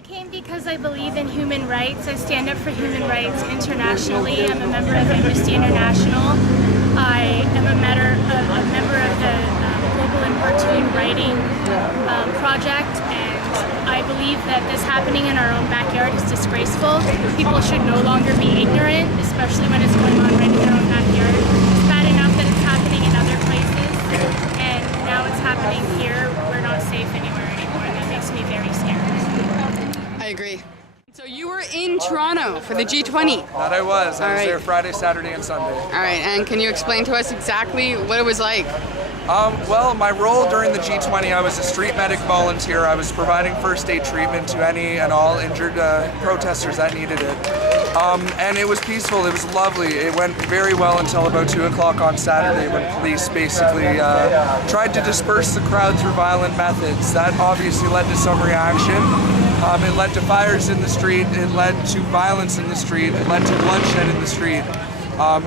I came because I believe in human rights. I stand up for human rights internationally. I'm a member of Amnesty International. I am a member of the Global and Cartoon Writing Project, and I believe that this happening in our own backyard is disgraceful. People should no longer be ignorant, especially when it's going on right in their own backyard. It's bad enough that it's happening in other places, and now it's happening here. We're not safe anywhere anymore, and that makes me very scared. I agree. So you were in Toronto for the G20. That I was. I was there Friday, Saturday, and Sunday. All right, and can you explain to us exactly what it was like? Well, my role during the G20, I was a street medic volunteer. I was providing first aid treatment to any and all injured protesters that needed it. And it was peaceful, it was lovely. It went very well until about 2 o'clock on Saturday when police basically tried to disperse the crowd through violent methods. That obviously led to some reaction. It led to fires in the street, it led to violence in the street, it led to bloodshed in the street.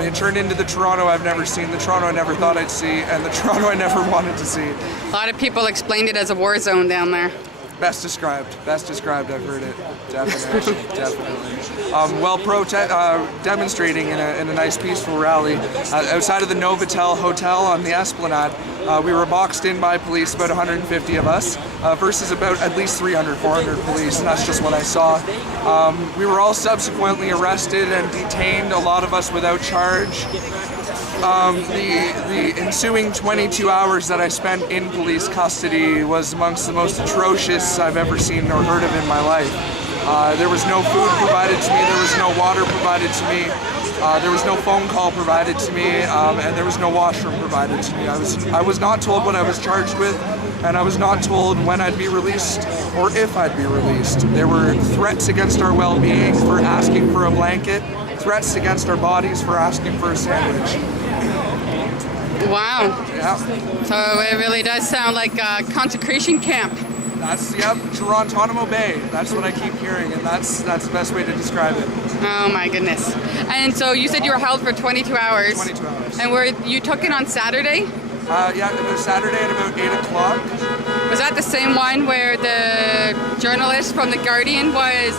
It turned into the Toronto I've never seen, the Toronto I never thought I'd see, and the Toronto I never wanted to see. A lot of people explained it as a war zone down there. Best described, I've heard it, definitely, definitely. Demonstrating in a nice peaceful rally outside of the Novotel Hotel on the Esplanade. We were boxed in by police, about 150 of us, versus about at least 300, 400 police, and that's just what I saw. We were all subsequently arrested and detained, a lot of us without charge. The ensuing 22 hours that I spent in police custody was amongst the most atrocious I've ever seen or heard of in my life. There was no food provided to me, there was no water provided to me, there was no phone call provided to me, and there was no washroom provided to me. I was not told what I was charged with, and I was not told when I'd be released or if I'd be released. There were threats against our well-being for asking for a blanket, threats against our bodies for asking for a sandwich. Wow. Yeah. So it really does sound like a concentration camp. That's, yep, Toronto Bay. That's what I keep hearing, and that's the best way to describe it. Oh my goodness. And so you said you were held for 22 hours. 22 hours. And you took it on Saturday? Yeah, it was Saturday at about 8 o'clock. Was that the same one where the journalist from The Guardian was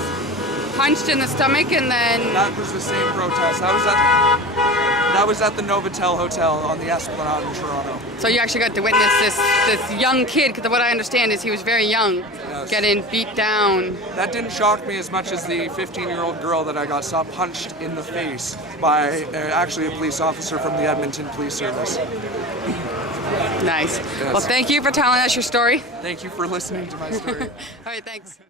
punched in the stomach and then... That was the same protest. That was at the Novotel Hotel on the Esplanade in Toronto. So you actually got to witness this young kid, because what I understand is he was very young, yes, getting beat down. That didn't shock me as much as the 15-year-old girl that I saw punched in the face by actually a police officer from the Edmonton Police Service. Nice. Yes. Well, thank you for telling us your story. Thank you for listening to my story. All right, thanks.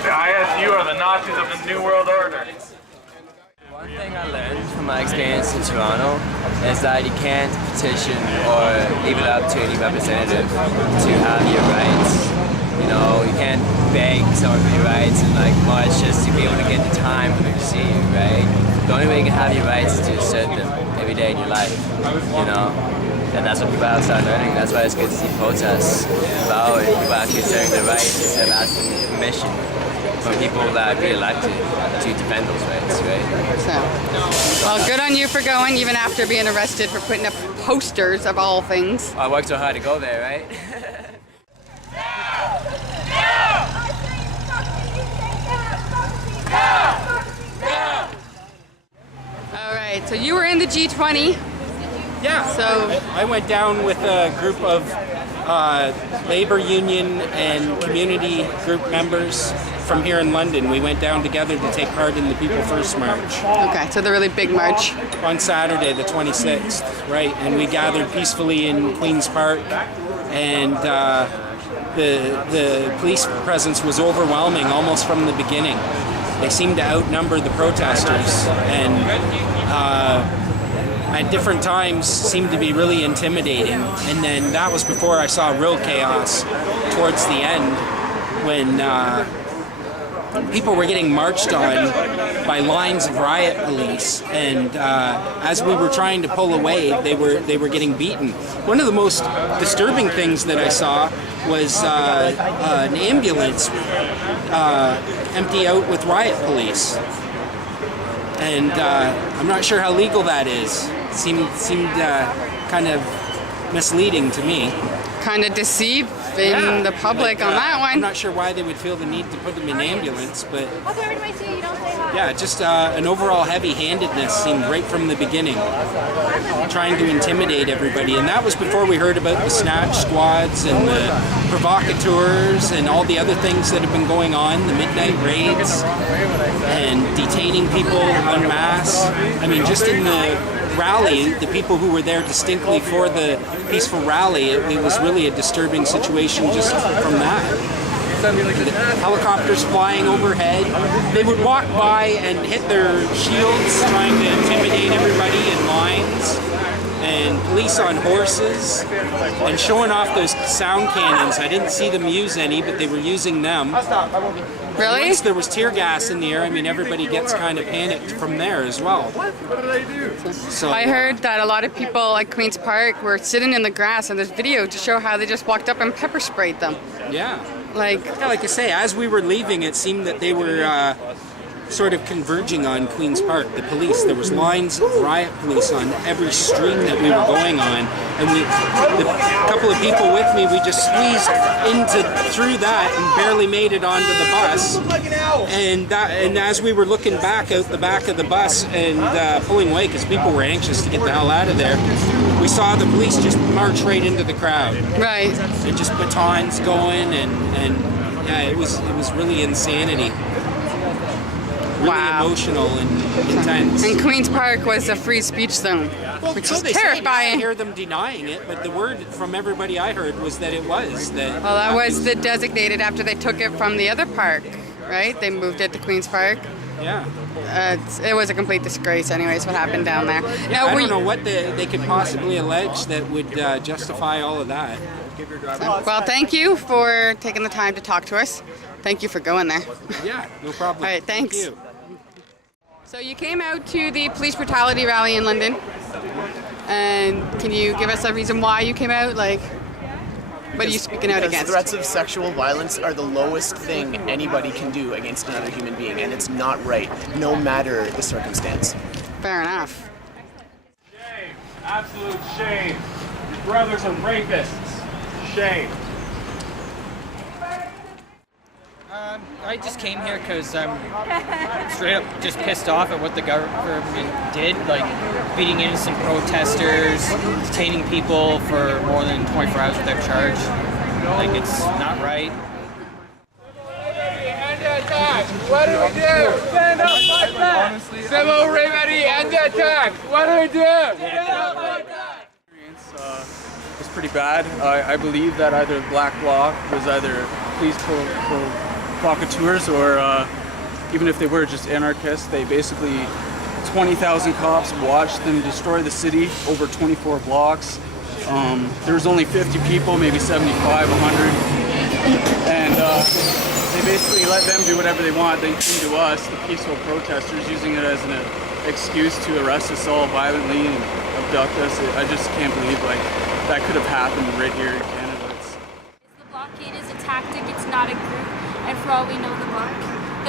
The ISU are the Nazis of the New World Order. One thing I learned from my experience in Toronto is that you can't petition or leave it up to any representative to have your rights. You know, you can't beg someone for your rights and march just to be able to get the time for them to see you, right? The only way you can have your rights is to assert them every day in your life, you know? And that's what people have to start learning. That's why it's good to see protests about people actually asserting their rights instead of asking permission from people that are elected to defend those rights, right? So, well, good on you for going, even after being arrested for putting up posters of all things. I worked so hard to go there, right? All right, so you were in the G20. Yeah, so I went down with a group of labor union and community group members from here in London. We went down together to take part in the People First March. Okay, so the really big march. On Saturday, the 26th, right, and we gathered peacefully in Queen's Park, and the police presence was overwhelming almost from the beginning. They seemed to outnumber the protesters, and at different times seemed to be really intimidating. And then that was before I saw real chaos towards the end, when people were getting marched on by lines of riot police, and as we were trying to pull away, they were getting beaten. One of the most disturbing things that I saw was an ambulance empty out with riot police, and I'm not sure how legal that is. Seemed kind of misleading to me. kind of deceiving the public on that I'm one. not sure why they would feel the need to put them in ambulance, but yeah, just an overall heavy-handedness seemed right from the beginning, trying to intimidate everybody. And that was before we heard about the snatch squads and the provocateurs and all the other things that have been going on, the midnight raids and detaining people en masse. I mean, just in the rally, the people who were there distinctly for the peaceful rally, it was really a disturbing situation just from that. Helicopters flying overhead. They would walk by and hit their shields trying to intimidate everybody in lines. And police on horses and showing off those sound cannons. I didn't see them use any, but they were using them. Really? Once there was tear gas in the air, I mean, everybody gets kind of panicked from there as well. So I heard that a lot of people at Queen's Park were sitting in the grass, and there's video to show how they just walked up and pepper sprayed them. yeah. Like, Yeah, like I say, as we were leaving, it seemed that they were sort of converging on Queen's Park. The police, there was lines of riot police on every street that we were going on, and the couple of people with me, we just squeezed through that and barely made it onto the bus. And as we were looking back out the back of the bus and pulling away because people were anxious to get the hell out of there, we saw the police just march right into the crowd. right. And just batons going and yeah, it was really insanity. Really Wow. emotional and intense. And Queen's Park was a free speech zone, which So is they say, I terrifying. hear them denying it, but the word from everybody I heard was that it was. That Well, that was the designated after they took it from the other park, right? They moved it to Queen's Park. Yeah. It was a complete disgrace, anyways, what happened down there. Now, I don't know what they could possibly allege that would justify all of that. Well, thank you for taking the time to talk to us. Thank you for going there. Yeah, no problem. All right, thanks. Thank you. So you came out to the police brutality rally in London, and can you give us a reason why you came out? Like, what are you speaking out Because against? threats of sexual violence are the lowest thing anybody can do against another human being, and it's not right, no matter the circumstance. Fair enough. Shame. Absolute shame. Your brothers are rapists. Shame. I just came here because I'm straight up just pissed off at what the government did, like beating innocent protesters, detaining people for more than 24 hours without charge. Like, it's not right. What do we do? Stand up like that! Civil remedy and attack! What do we do? Stand up like that! Was pretty bad. I believe that either Black Bloc was either police provocateurs or even if they were just anarchists, they basically 20,000 cops watched them destroy the city over 24 blocks. There was only 50 people, maybe 75, 100, and they basically let them do whatever they want. They came to us, the peaceful protesters, using it as an excuse to arrest us all violently and abduct us. I just can't believe like that could have happened right here in Canada. The blockade is a tactic, it's not a group, and for all we know the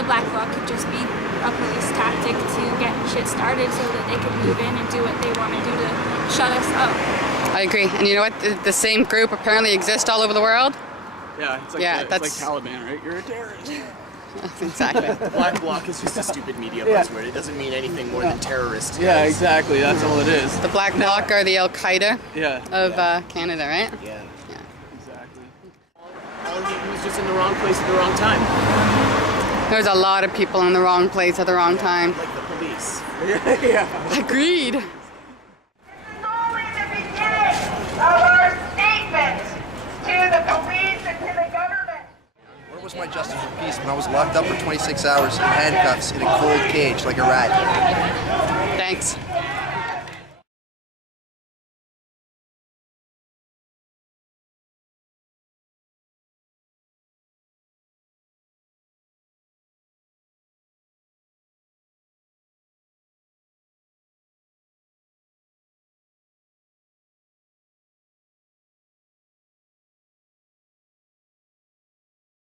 Black Bloc could just be a police tactic to get shit started so that they could move in and do what they want to do to shut us up. I agree. And you know what? The same group apparently exists all over the world. Yeah, it's like, Yeah, it's that's- like Taliban, right? You're a terrorist. Exactly. The Black Bloc is just a stupid media buzzword. It doesn't mean anything more than terrorist. Yeah, exactly. That's all it is. The Black Bloc are the Al Qaeda Yeah. of Canada, right? Yeah. Exactly. He was just in the wrong place at the wrong time. There's a lot of people in the wrong place at the wrong time. Like the police. Yeah. Agreed. Only the beginning of our statement to the police and to the government. Where was my justice for peace when I was locked up for 26 hours in handcuffs in a cold cage like a rat? Thanks.